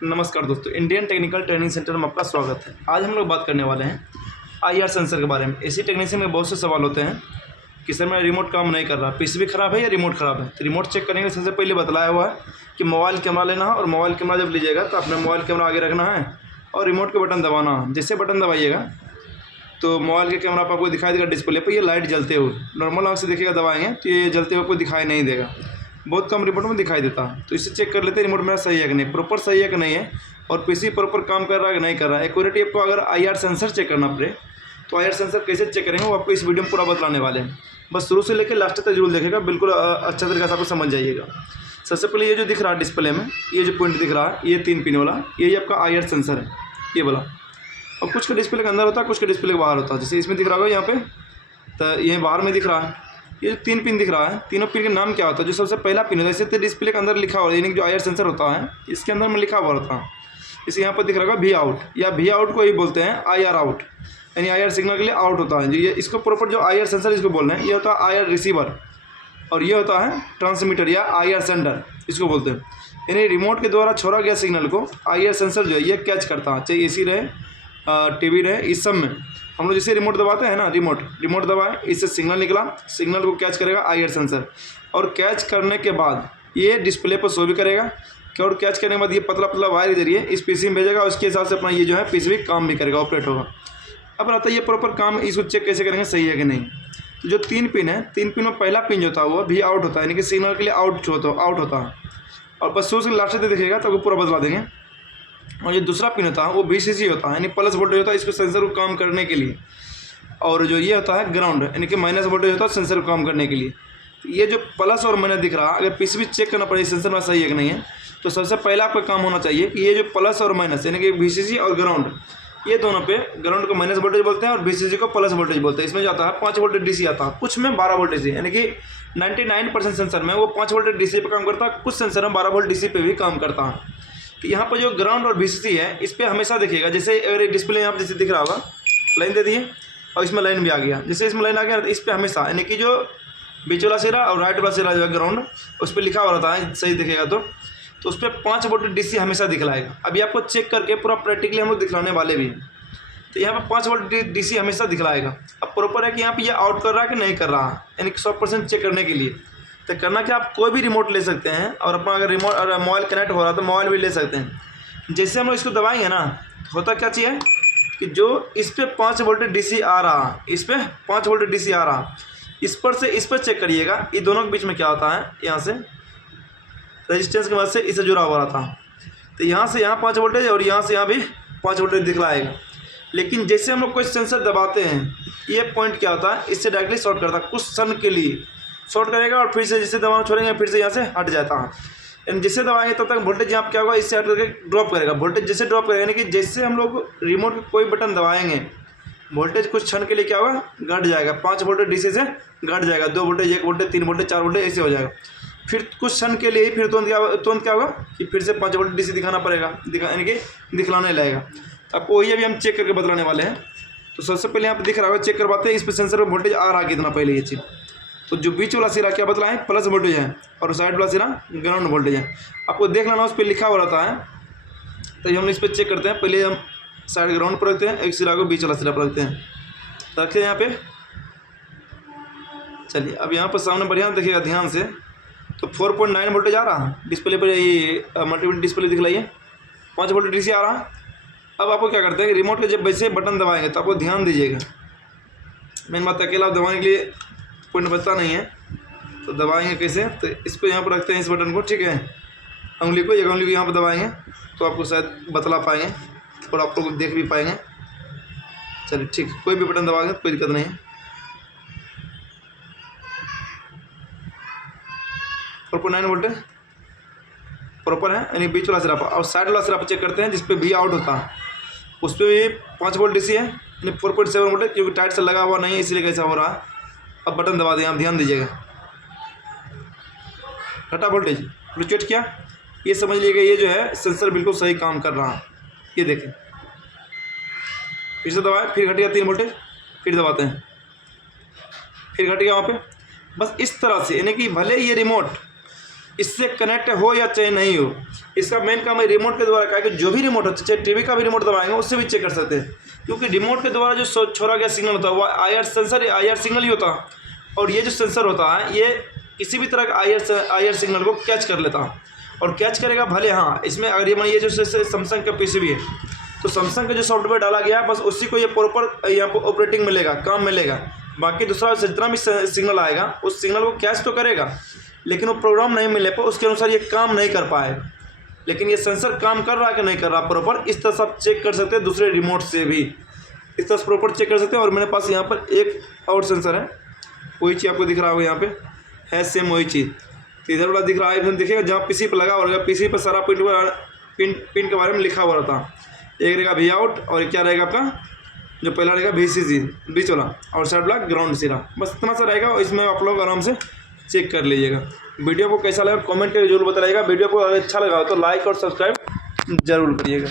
नमस्कार दोस्तों, Indian technical training centre में आपका स्वागत है। आज हम लोग बात करने वाले हैं आईआर सेंसर के बारे में। इसी टेक्नीशियन में बहुत से सवाल होते हैं कि सर मेरा रिमोट काम नहीं कर रहा, पीसीबी खराब है या रिमोट खराब है। तो रिमोट चेक करने के सबसे पहले बतलाया हुआ है कि मोबाइल कैमरा लेना है और मोबाइल कैमरा जब लीजिएगा तो अपना मोबाइल कैमरा आगे रखना है और रिमोट के बटन दबाना है। जैसे बटन दबाइएगा तो मोबाइल के कैमरा पर आपको दिखाई देगा डिस्प्ले पर ये लाइट जलते हुए। नॉर्मल आँख से देखिएगा दबाएंगे तो ये जलते हुए कोई दिखाई नहीं देगा, बहुत कम रिमोट में दिखाई देता है। तो इसे चेक कर लेते हैं रिमोट मेरा सही है कि नहीं, प्रॉपर सही है कि नहीं है और पीसी प्रॉपर काम कर रहा है कि नहीं कर रहा है। एक्यूरेटी आपको अगर आईआर सेंसर चेक करना पड़े तो आईआर सेंसर कैसे चेक करेंगे वो आपको इस वीडियो में पूरा बतलाने वाले हैं। बस शुरू से लेकर लास्ट तक जरूर देखेगा, बिल्कुल अच्छा तरीके से आपको समझ जाइएगा। सबसे पहले ये जो दिख रहा है डिस्प्ले में, ये जो पॉइंट दिख रहा है ये 3 पिन वाला, ये आपका आईआर सेंसर है ये वाला। और कुछ का डिस्प्ले के अंदर होता है, कुछ का डिस्प्ले के बाहर होता है। जैसे इसमें दिख रहा होगा यहाँ पे, तो ये बाहर में दिख रहा है। ये जो 3 पिन दिख रहा है, तीनों पिन के नाम क्या होता है? जो सबसे पहला पिन होता है, जैसे डिस्प्ले के अंदर लिखा हुआ है, यानी कि जो आईआर सेंसर होता है इसके अंदर में लिखा हुआ होता है। इसे यहाँ पर दिख रहा होगा वी आउट, या वी आउट को ही बोलते हैं आईआर आउट, यानी आईआर सिग्नल के लिए आउट होता है। जो ये इसको प्रॉपर जो आईआर सेंसर इसको बोल रहे हैं, ये होता है आईआर रिसीवर और ये होता है ट्रांसमीटर या आईआर सेंडर इसको बोलते हैं। यानी रिमोट के द्वारा छोड़ा गया सिग्नल को आईआर सेंसर जो है ये कैच करता है, चाहे एसी रहे टीवी रहे। इस सब में हम लोग जैसे रिमोट दबाते हैं ना, रिमोट दबाएं, इससे सिग्नल निकला, सिग्नल को कैच करेगा आईआर सेंसर और कैच करने के बाद ये डिस्प्ले पर शो भी करेगा और कैच करने के बाद ये पतला पतला वायर के जरिए इस पीसी में भेजेगा और उसके हिसाब से अपना ये जो है पीसीबी काम भी करेगा, ऑपरेट होगा। अब रहता है ये प्रॉपर काम, इसको चेक कैसे करेंगे सही है कि नहीं। तो जो 3 पिन है, 3 पिन में पहला पिन जो था वो भी आउट होता है, यानी कि सिग्नल के लिए आउट होता है। और बस शुरू से लास्ट तक देखेगा तो पूरा बदला देंगे। और जो दूसरा पिन होता है वो VCC होता है, यानी प्लस वोल्टेज होता है इसको सेंसर को काम करने के लिए। और जो ये होता है ग्राउंड, यानी कि माइनस वोल्टेज होता है सेंसर को काम करने के लिए। ये जो प्लस और माइनस दिख रहा है, अगर पीसीबी चेक करना पड़े सेंसर में सही है कि नहीं है, तो सबसे पहला आपका काम होना चाहिए कि ये जो प्लस और माइनस, यानी कि VCC और ग्राउंड, ये दोनों पे ग्राउंड को माइनस वोल्टेज बोलते हैं और VCC को प्लस वोल्टेज बोलते हैं। इसमें जो आता है 5 वोल्टेज DC आता है, कुछ में 12 वोल्टेज, यानी कि 99% सेंसर में वो 5 वोल्टेज DC पे काम करता है, कुछ सेंसर में 12 वोल्ट DC पे भी काम करता है। तो यहाँ पर जो ग्राउंड और VCC है इस पर हमेशा देखिएगा, जैसे अगर डिस्प्ले यहाँ पर जैसे दिख रहा होगा लाइन दे दिए और इसमें लाइन भी आ गया, जैसे इसमें लाइन आ गया तो इस पर हमेशा, यानी कि जो बीच वाला सिरा और राइट वाला सिरा जो है ग्राउंड, उस पर लिखा हुआ रहता है, सही दिखेगा तो उस पर 5 वोल्ट DC हमेशा दिखलाएगा। अभी आपको चेक करके पूरा प्रैक्टिकली हम लोग दिखलाने वाले भी हैं। तो यहाँ पर 5 वोल्ट DC हमेशा दिखलाएगा। अब प्रॉपर है कि यहाँ पे ये आउट कर रहा है कि नहीं कर रहा है, यानी कि 100% चेक करने के लिए तो करना कि आप कोई भी रिमोट ले सकते हैं और अपना अगर रिमोट और मोबाइल कनेक्ट हो रहा है तो मोबाइल भी ले सकते हैं। जैसे हम लोग इसको दबाएंगे ना, होता क्या चाहिए कि जो इस पर 5 वोल्ट DC आ रहा, इस पर 5 वोल्ट DC आ रहा, इस पर से इस पर चेक करिएगा, ये दोनों के बीच में क्या होता है, यहाँ से रेजिस्टेंस की मदद से इसे जुड़ा हुआ था। तो यहाँ से यहाँ 5 वोल्टेज और यहाँ से यहाँ भी 5 वोल्टेज दिखलाएगा। लेकिन जैसे हम लोग कोई सेंसर दबाते हैं, ये पॉइंट क्या होता है, इससे डायरेक्टली शॉर्ट करता है, कुछ क्षण के लिए शॉर्ट करेगा और फिर से जिससे दबाव छोड़ेंगे फिर से यहाँ से हट जाता है। यानी जिससे दबाएंगे तब तक वोल्टेज यहाँ क्या होगा, इससे हट करके ड्रॉप करेगा, वोल्टेज जैसे ड्रॉप करेगा, यानी कि जैसे हम लोग रिमोट का कोई बटन दबाएंगे वोल्टेज कुछ क्षण के लिए क्या होगा, घट जाएगा। 5 वोल्टेज DC से घट जाएगा, 2 वोल्टेज, 1 वोल्टेज, 3 वोल्टेज, 4 वोल्टेज, ऐसे हो जाएगा। फिर कुछ क्षण के लिए फिर तुरंत क्या होगा कि फिर से 5 वोल्ट DC दिखाना पड़ेगा, यानी कि दिखलाने लगेगा। आपको वही अभी हम चेक करके बतलाने वाले हैं। तो सबसे पहले यहाँ पर दिख रहा होगा, चेक करवाते हैं इस पर सेंसर में वोल्टेज आ रहा है कितना, पहले ये चीज़। तो जो बीच वाला सिरा क्या बतला है, प्लस वोल्टेज है और साइड वाला सिरा ग्राउंड वोल्टेज है। आपको देख लेना उस पर लिखा हुआ रहता है। तो हम इस पर चेक करते हैं, पहले हम साइड ग्राउंड पर रखते हैं, एक सिरा को बीच वाला सिरा पर रखते हैं, रखते हैं यहाँ पे। चलिए अब यहाँ पर सामने बढ़िया देखिएगा ध्यान से, तो 4.9 वोल्टेज आ रहा है डिस्प्ले पर, ये मल्टीमीटर डिस्प्ले दिखलाइए, 5 वोल्ट DC आ रहा। अब आपको क्या करते हैं कि रिमोट के जब वैसे बटन दबाएंगे तो आपको ध्यान दीजिएगा, मेन बात अकेला दबाने के लिए पॉइंट बचता नहीं है। तो दबाएंगे कैसे, तो इसको यहाँ पर रखते हैं, इस बटन को, ठीक है, उंगली को, एक उंगली को यहाँ पर दबाएंगे तो आपको शायद बतला पाएंगे और आप लोग देख भी पाएंगे। चलिए ठीक, कोई भी बटन दबाएंगे कोई दिक्कत नहीं है। 4.9 वोल्ट प्रॉपर है, यानी बीच वाला सिरा पर। और साइड वाला सिरा पर चेक करते हैं जिस पे भी आउट होता है, उस पर भी 5 वोल्ट DC है, यानी 4.7 वोल्ट, क्योंकि टाइट से लगा हुआ नहीं है इसलिए कैसा हो रहा है। अब बटन दबा दें, आप ध्यान दीजिएगा, घटा वोल्टेज, फ्लक्चुएट किया, ये समझ लीजिएगा ये जो है सेंसर बिल्कुल सही काम कर रहा है। ये देखें, फिर से दबाएं, फिर घट गया 3 वोल्टेज, फिर दबाते हैं, फिर घट गया वहाँ पे। बस इस तरह से, यानी कि भले ये रिमोट इससे कनेक्ट हो या चाहे नहीं हो, इसका मेन काम है रिमोट के द्वारा क्या है कि जो भी रिमोट होता है, चाहे टीवी का भी रिमोट दबाएंगे उससे भी चेक कर सकते हैं, क्योंकि रिमोट के द्वारा जो छोड़ा गया सिग्नल होता है वो IR सेंसर IR सिग्नल ही होता है। और ये जो सेंसर होता है ये किसी भी तरह का IR सिग्नल को कैच कर लेता है और कैच करेगा भले। हाँ, इसमें अगर ये जो सैमसंग का PCB है तो सैमसंग का जो सॉफ्टवेयर डाला गया है बस उसी को ये प्रॉपर यहाँ पर ऑपरेटिंग मिलेगा, काम मिलेगा। बाकी दूसरा जितना भी सिग्नल आएगा उस सिग्नल को कैच तो करेगा, लेकिन वो प्रोग्राम नहीं मिलने पर उसके अनुसार ये काम नहीं कर पाएगा। लेकिन ये सेंसर काम कर रहा है कि नहीं कर रहा प्रॉपर, इस तरह से आप चेक कर सकते हैं दूसरे रिमोट से भी, इस तरह से प्रॉपर चेक कर सकते हैं। और मेरे पास यहाँ पर एक और सेंसर है, वही चीज़ आपको दिख रहा होगा, यहाँ पे है सेम वही चीज़। तो इधर वाला दिख रहा है, देखिएगा जहाँ PC पर लगा हुआ रहेगा, PC पर सारा पिन के बारे में लिखा हुआ रहता। एक रहेगा V आउट और क्या रहेगा आपका जो पहला रहेगा VCC बीच वाला, और साइड वाला ग्राउंड सिरा, बस इतना सा रहेगा। और इसमें आप लोग आराम से चेक कर लीजिएगा। वीडियो को कैसा लगा कमेंट करके जरूर बताइएगा। वीडियो को अगर अच्छा लगा तो लाइक और सब्सक्राइब जरूर करिएगा।